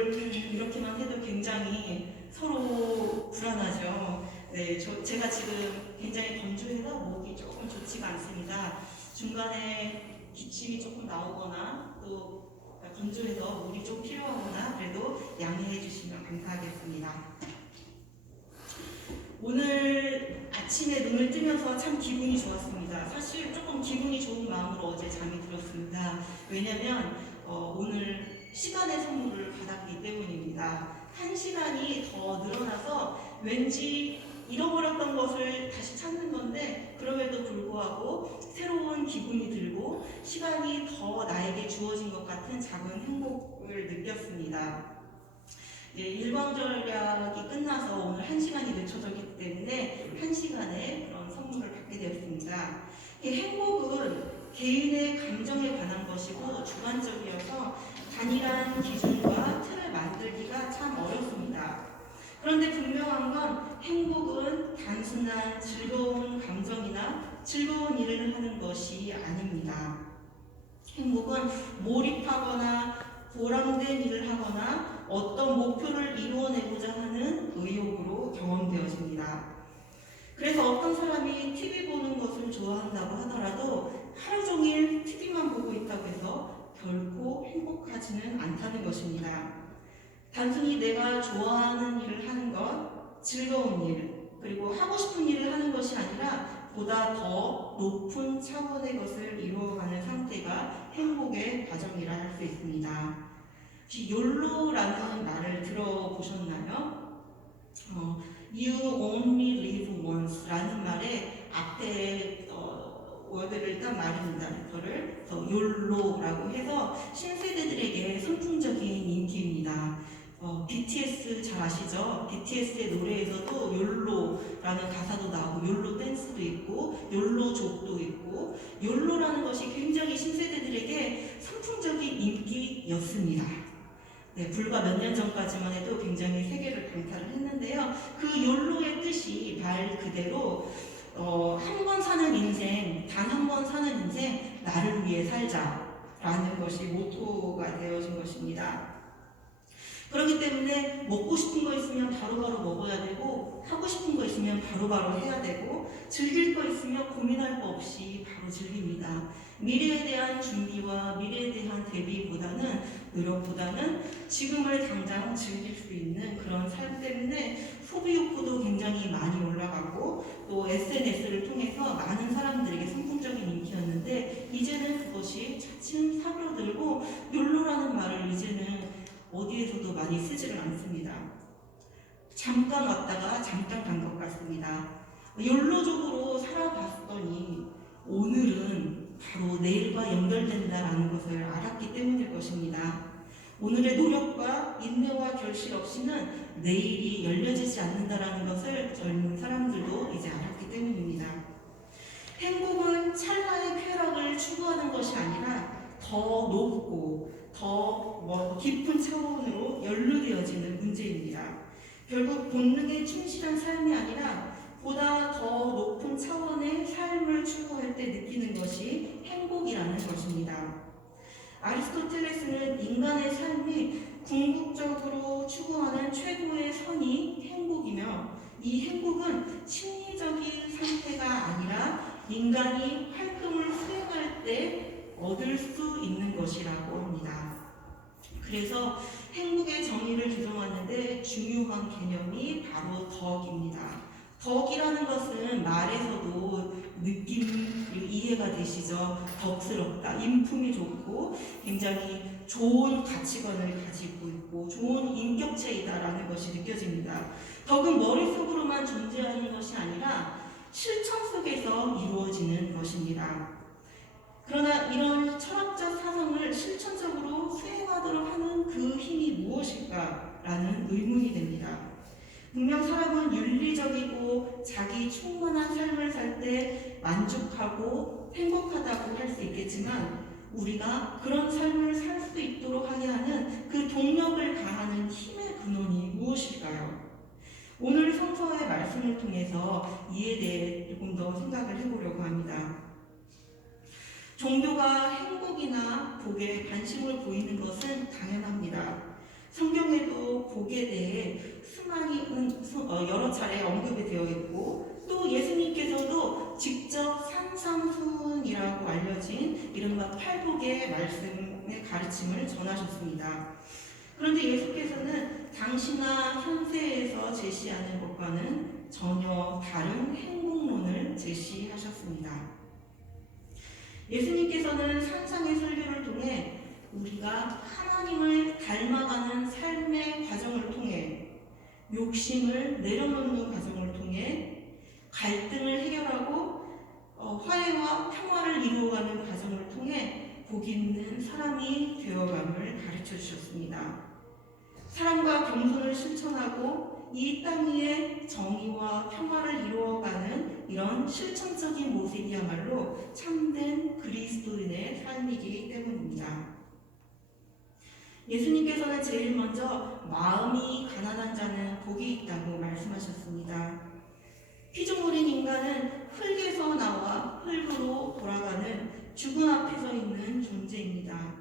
이렇게만 해도 굉장히 서로 불안하죠. 네, 제가 지금 굉장히 건조해서 목이 조금 좋지가 않습니다. 중간에 기침이 조금 나오거나 또 건조해서 물이 좀 필요하거나 그래도 양해해 주시면 감사하겠습니다. 오늘 아침에 눈을 뜨면서 참 기분이 좋았습니다. 사실 조금 기분이 좋은 마음으로 어제 잠이 들었습니다. 왜냐면 오늘 시간의 선물을 받았기 때문입니다. 1시간이 더 늘어나서 왠지 잃어버렸던 것을 다시 찾는 건데 그럼에도 불구하고 새로운 기분이 들고 시간이 더 나에게 주어진 것 같은 작은 행복을 느꼈습니다. 예, 일광절약이 끝나서 오늘 1시간이 늦춰졌기 때문에 1시간의 그런 선물을 받게 되었습니다. 이 행복은 개인의 감정에 관한 것이고 주관적이어서 단일한 기준과 틀을 만들기가 참 어렵습니다. 그런데 분명한 건 행복은 단순한 즐거운 감정이나 즐거운 일을 하는 것이 아닙니다. 행복은 몰입하거나 보람된 일을 하거나 어떤 목표를 이루어내고자 하는 의욕으로 경험되어집니다. 그래서 어떤 사람이 TV 보는 것을 좋아한다고 하더라도 하루 종일 TV만 보고 있다고 해서 결코 행복하지는 않다는 것입니다. 단순히 내가 좋아하는 일을 하는 것, 즐거운 일, 그리고 하고 싶은 일을 하는 것이 아니라 보다 더 높은 차원의 것을 이루어가는 상태가 행복의 과정이라 할 수 있습니다. 혹시 YOLO라는 말을 들어보셨나요? You only live once 라는 말의 앞에 워드를 딴 말입니다. 레터를 YOLO라고 해서 신세대들에게 선풍적인 인기입니다. BTS 잘 아시죠? BTS의 노래에서도 YOLO라는 가사도 나오고 YOLO 댄스도 있고 YOLO 족도 있고 YOLO라는 것이 굉장히 신세대들에게 선풍적인 인기였습니다. 네, 불과 몇 년 전까지만 해도 굉장히 세계를 강타를 했는데요. 그 YOLO의 뜻이 말 그대로 한 번 사는 인생, 단 한 번 사는 인생 나를 위해 살자라는 것이 모토가 되어진 것입니다. 그렇기 때문에 먹고 싶은 거 있으면 바로바로 먹어야 되고 하고 싶은 거 있으면 바로바로 해야 되고 즐길 거 있으면 고민할 거 없이 바로 즐깁니다. 미래에 대한 준비와 미래에 대한 대비보다는 노력보다는 지금을 당장 즐길 수 있는 그런 삶 때문에 소비 욕구도 굉장히 많이 올라가고 또 SNS를 통해서 많은 사람들에게 선풍적인 인기였는데 이제는 그것이 차츰 사그러들고 욜로라는 말을 이제는 어디에서도 많이 쓰지를 않습니다. 잠깐 왔다가 잠깐 간 것 같습니다. 욜로적으로 살아봤더니 오늘은 바로 내일과 연결된다라는 것을 알았기 때문일 것입니다. 오늘의 노력과 인내와 결실 없이는 내일이 열려지지 않는다라는 것을 젊은 사람들도 이제 알았기 때문입니다. 행복은 찰나의 쾌락을 추구하는 것이 아니라 더 높고 더 깊은 차원으로 연루되어지는 문제입니다. 결국 본능에 충실한 삶이 아니라 보다 더 높은 차원의 삶을 추구할 때 느끼는 것이 행복이라는 것입니다. 아리스토텔레스는 인간의 삶이 궁극적으로 추구하는 최고의 선이 행복이며 이 행복은 심리적인 상태가 아니라 인간이 활동을 수행할 때 얻을 수 있는 것이라고 합니다. 그래서 행복의 정의를 규정하는데 중요한 개념이 바로 덕입니다. 덕이라는 것은 말에서도 느낌 이해가 되시죠? 덕스럽다, 인품이 좋고 굉장히 좋은 가치관을 가지고 있고 좋은 인격체이다라는 것이 느껴집니다. 덕은 머릿속으로만 존재하는 것이 아니라 실천 속에서 이루어지는 것입니다. 그러나 이런 철학적 사상을 실천적으로 수행하도록 하는 그 힘이 무엇일까라는 의문이 됩니다. 분명 사람은 윤리적이고 자기 충만한 삶을 살 때 만족하고 행복하다고 할 수 있겠지만 우리가 그런 삶을 살 수 있도록 하게 하는 그 동력을 가하는 힘의 근원이 무엇일까요? 오늘 성서의 말씀을 통해서 이에 대해 조금 더 생각을 해보려고 합니다. 종교가 행복이나 복에 관심을 보이는 것은 당연합니다. 성경에 복에 대해 여러 차례 언급이 되어 있고 또 예수님께서도 직접 산상수훈이라고 알려진 이른바 팔복의 말씀의 가르침을 전하셨습니다. 그런데 예수께서는 당시나 현세에서 제시하는 것과는 전혀 다른 행복론을 제시하셨습니다. 예수님께서는 산상의 설교를 통해 우리가 하나님을 닮아가는 삶의 과정을 통해 욕심을 내려놓는 과정을 통해 갈등을 해결하고 화해와 평화를 이루어가는 과정을 통해 복 있는 사람이 되어감을 가르쳐 주셨습니다. 사랑과 겸손을 실천하고 이 땅 위에 정의와 평화를 이루어가는 이런 실천적인 모습이야말로 참된 그리스도인의 삶이기 때문입니다. 예수님께서는 제일 먼저 마음이 가난한 자는 복이 있다고 말씀하셨습니다. 피조물인 인간은 흙에서 나와 흙으로 돌아가는 죽음 앞에 서 있는 존재입니다.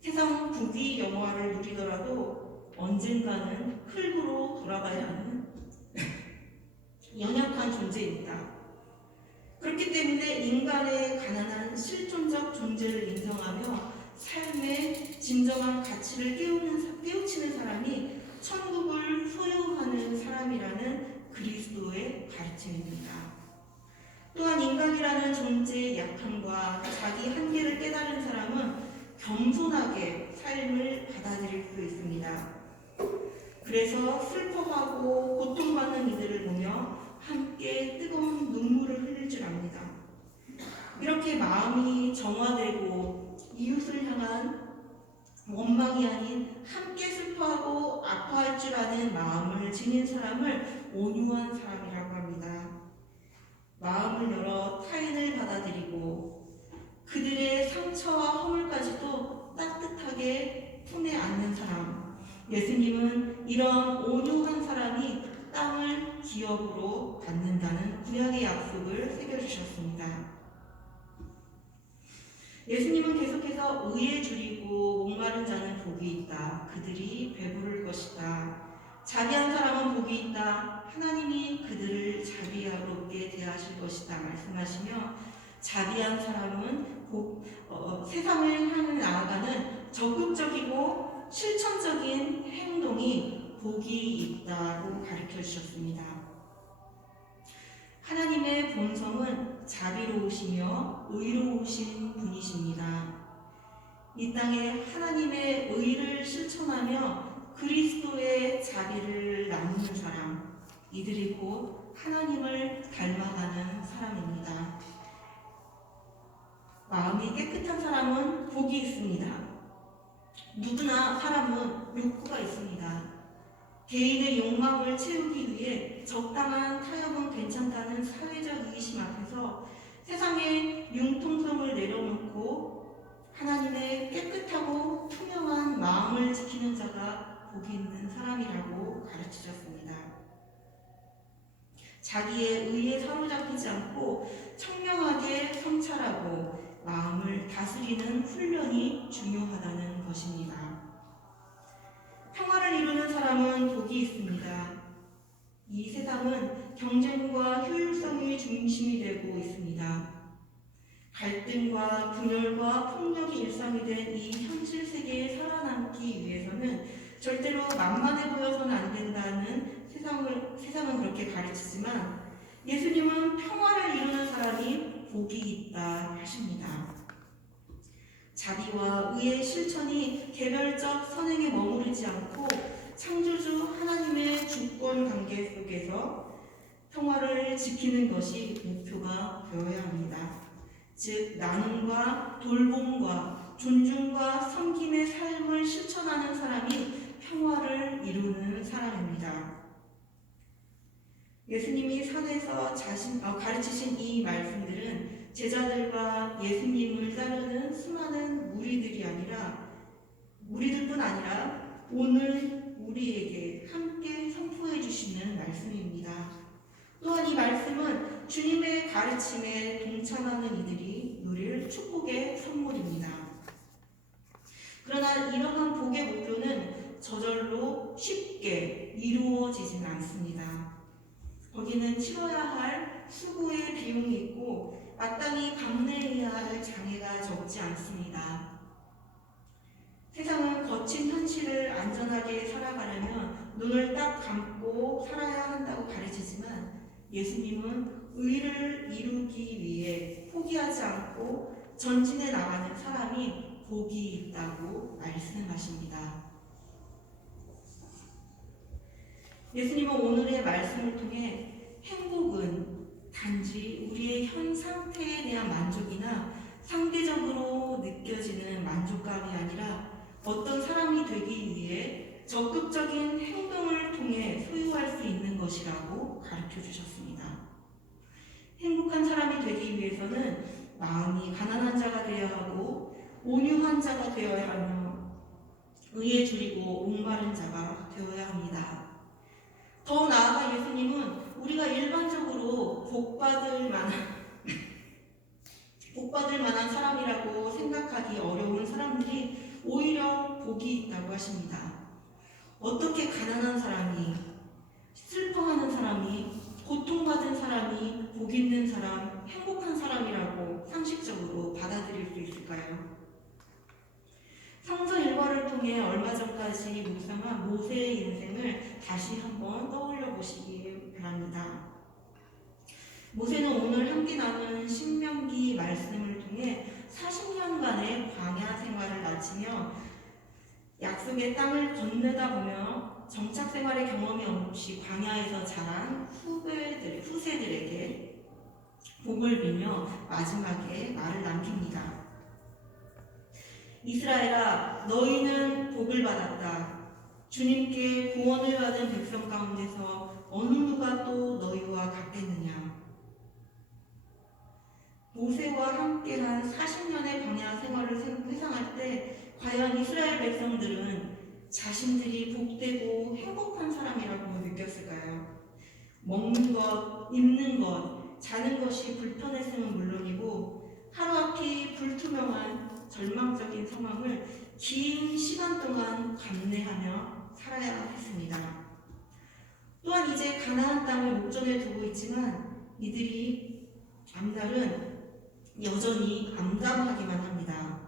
세상 부귀 영화를 누리더라도 언젠가는 흙으로 돌아가야 하는 연약한 존재입니다. 그렇기 때문에 인간의 가난한 실존적 존재를 인정하며 삶의 진정한 가치를 깨우치는 사람이 천국을 소유하는 사람이라는 그리스도의 가르침입니다. 또한 인간이라는 존재의 약함과 자기 한계를 깨달은 사람은 겸손하게 삶을 받아들일 수 있습니다. 그래서 슬퍼하고 고통받는 이들을 보며 함께 뜨거운 눈물을 흘릴 줄 압니다. 이렇게 마음이 정화되고 이웃을 향한 원망이 아닌 함께 슬퍼하고 아파할 줄 아는 마음을 지닌 사람을 온유한 사람이라고 합니다. 마음을 열어 타인을 받아들이고 그들의 상처와 허물까지도 따뜻하게 품에 안는 사람. 예수님은 이런 온유한 사람이 땅을 기업으로 받는다는 구약의 약속을 새겨주셨습니다. 예수님은 계속해서 의에 줄이고 목마른 자는 복이 있다. 그들이 배부를 것이다. 자비한 사람은 복이 있다. 하나님이 그들을 자비하게 대하실 것이다. 말씀하시며 자비한 사람은 세상을 향해 나아가는 적극적이고 실천적인 행동이 복이 있다고 가르쳐 주셨습니다. 하나님의 본성은 자비로우시며 의로우신 분이십니다. 이 땅에 하나님의 의를 실천하며 그리스도의 자비를 나누는 사람, 이들이 곧 하나님을 닮아가는 사람입니다. 마음이 깨끗한 사람은 복이 있습니다. 누구나 사람은 욕구가 있습니다. 개인의 욕망을 채우기 위해 적당한 타협은 괜찮다는 사회적 이기심 앞에서 세상의 융통성을 내려놓고 하나님의 깨끗하고 투명한 마음을 지키는 자가 복이 있는 사람이라고 가르치셨습니다. 자기의 의에 사로잡히지 않고 청명하게 성찰하고 마음을 다스리는 훈련이 중요하다는 것입니다. 평화를 이루는 사람은 복이 있습니다. 이 세상은 경쟁과 효율성이 중심이 되고 있습니다. 갈등과 분열과 폭력이 일상이 된 이 현실 세계에 살아남기 위해서는 절대로 만만해 보여서는 안 된다는 세상은 그렇게 가르치지만 예수님은 평화를 이루는 사람이 복이 있다 하십니다. 자비와 의의 실천이 개별적 선행에 머무르지 않고 창조주 하나님의 주권 관계 속에서 평화를 지키는 것이 목표가 되어야 합니다. 즉 나눔과 돌봄과 존중과 섬김의 삶을 실천하는 사람이 평화를 이루는 사람입니다. 예수님이 산에서 가르치신 이 말씀들은 제자들과 예수님을 따르는 수많은 무리들뿐 아니라 오늘 우리에게 함께 선포해 주시는 말씀입니다. 또한 이 말씀은 주님의 가르침에 동참하는 이들이 누릴 축복의 선물입니다. 그러나 이러한 복의 목표는 저절로 쉽게 쉽게 이루어지진 않습니다. 거기는 치러야 할 수고의 비용이 있고 마땅히 감내해야 할 장애가 적지 않습니다. 세상은 거친 현실을 안전하게 살아가려면 눈을 딱 감고 살아야 한다고 가르치지만 예수님은 의를 이루기 위해 포기하지 않고 전진해 나가는 사람이 복이 있다고 말씀하십니다. 예수님은 오늘의 말씀을 통해 행복은 단지 우리의 현 상태에 대한 만족이나 상대적으로 느껴지는 만족감이 아니라 어떤 사람이 되기 위해 적극적인 행동을 통해 소유할 수 있는 것이라고 가르쳐 주셨습니다. 행복한 사람이 되기 위해서는 마음이 가난한 자가 되어야 하고 온유한 자가 되어야 하며 의에 줄이고 목마른 자가 되어야 합니다. 더 나아가 예수님은 우리가 일반적으로 복받을 만한 사람이라고 생각하기 어려운 사람들이 오히려 복이 있다고 하십니다. 어떻게 가난한 사람이, 슬퍼하는 사람이, 고통받은 사람이 복 있는 사람, 행복한 사람이라고 상식적으로 받아들일 수 있을까요? 성서 일과를 통해 얼마 전까지 묵상한 모세의 인생을 다시 한번 떠올려 보시기 바랍니다. 모세는 오늘 함께 나눈 신명기 말씀을 통해 40년간의 광야 생활을 마치며 약속의 땅을 건너다 보며 정착 생활의 경험이 없이 광야에서 자란 후세들에게 복을 빌며 마지막에 말을 남깁니다. 이스라엘아, 너희는 복을 받았다. 주님께 구원을 받은 백성 가운데서 어느 누가 또 너희와 같겠느냐. 모세와 함께한 40년의 광야 생활을 회상할 때 과연 이스라엘 백성들은 자신들이 복되고 행복한 사람이라고 느꼈을까요? 먹는 것, 입는 것, 자는 것이 불편했음은 물론이고 하루앞이 불투명한 절망적인 상황을 긴 시간 동안 감내하며 살아야 했습니다. 또한 이제 가나안 땅을 목전에 두고 있지만 이들이 앞날은 여전히 암담하기만 합니다.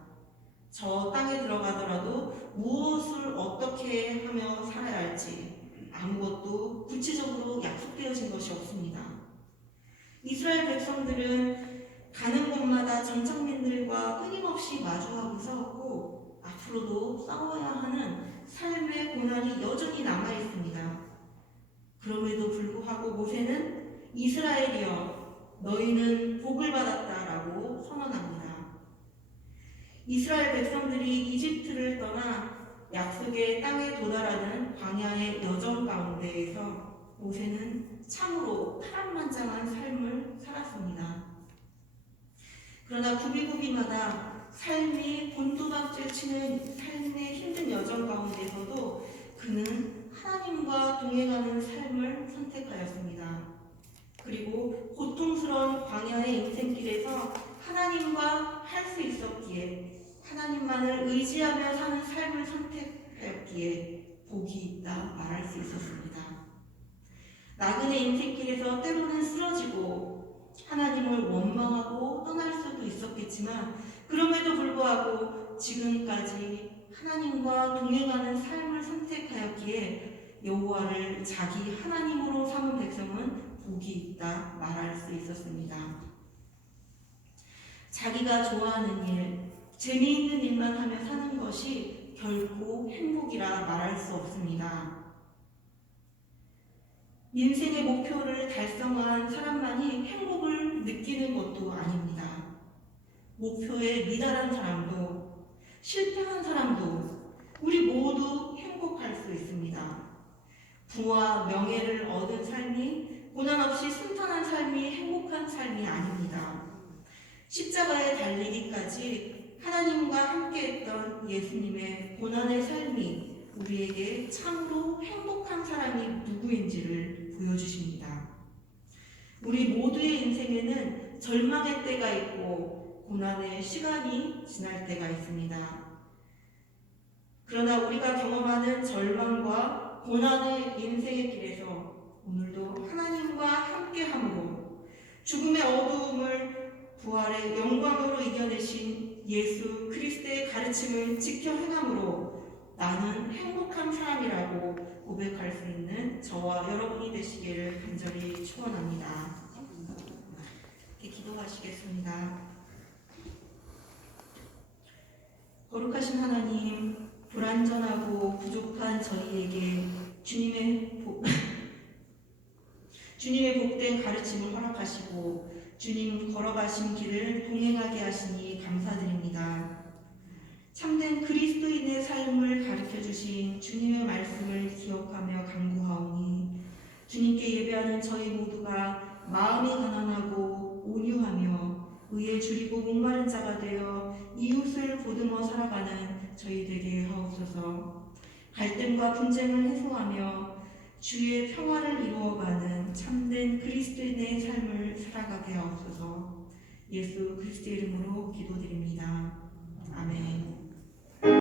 저 땅에 들어가더라도 무엇을 어떻게 하며 살아야 할지 아무것도 구체적으로 약속되어진 것이 없습니다. 이스라엘 백성들은 가는 곳마다 정착민들과 끊임없이 마주하고 싸웠고 앞으로도 싸워야 하는 삶의 고난이 여전히 남아있습니다. 그럼에도 불구하고 모세는 이스라엘이여 너희는 복을 받았다라고 선언합니다. 이스라엘 백성들이 이집트를 떠나 약속의 땅에 도달하는 광야의 여정 가운데에서 모세는 참으로 파란만장한 삶을 살았습니다. 그러나 구비구비마다 삶이 곤두박질 치는 삶의 힘든 여정 가운데서도 그는 하나님과 동행하는 삶을 선택하였습니다. 그리고 고통스러운 광야의 인생길에서 하나님과 할 수 있었기에 하나님만을 의지하며 사는 삶을 선택하였기에 복이 있다 말할 수 있었습니다. 나그네 인생길에서 때로는 쓰러지고 하나님을 원망하고 떠날 수도 있었겠지만 그럼에도 불구하고 지금까지 하나님과 동행하는 삶을 선택하였기에 여호와를 자기 하나님으로 삼은 백성은 복이 있다 말할 수 있었습니다. 자기가 좋아하는 일, 재미있는 일만 하며 사는 것이 결코 행복이라 말할 수 없습니다. 인생의 목표를 달성한 사람만이 행복을 느끼는 것도 아닙니다. 목표에 미달한 사람도 실패한 사람도 우리 모두 행복할 수 있습니다. 부와 명예를 얻은 삶이 고난 없이 순탄한 삶이 행복한 삶이 아닙니다. 십자가에 달리기까지 하나님과 함께했던 예수님의 고난의 삶이 우리에게 참으로 행복한 사람이 누구인지를 보여주십니다. 우리 모두의 인생에는 절망의 때가 있고 고난의 시간이 지날 때가 있습니다. 그러나 우리가 경험하는 절망과 고난의 인생의 길에서 오늘도 하나님과 함께함으로 죽음의 어두움을 부활의 영광으로 이겨내신 예수 그리스도의 가르침을 지켜 행함으로 나는 행복한 사람이라고 고백할 수 있는 저와 여러분이 되시기를 간절히 축원합니다. 이렇게 기도하시겠습니다. 거룩하신 하나님, 불완전하고 부족한 저희에게 주님의 복된 가르침을 허락하시고 주님 걸어가신 길을 동행하게 하시니 감사드립니다. 참된 그리스도인의 삶을 가르쳐주신 주님의 말씀을 기억하며 간구하오니 주님께 예배하는 저희 모두가 마음이 가난하고 온유하며 의에 줄이고 목마른 자가 되어 이웃을 보듬어 살아가는 저희 되게 하옵소서. 갈등과 분쟁을 해소하며 주의 평화를 이루어가는 참된 그리스도인의 삶을 살아가게 하옵소서. 예수 그리스도의 이름으로 기도드립니다. 아멘.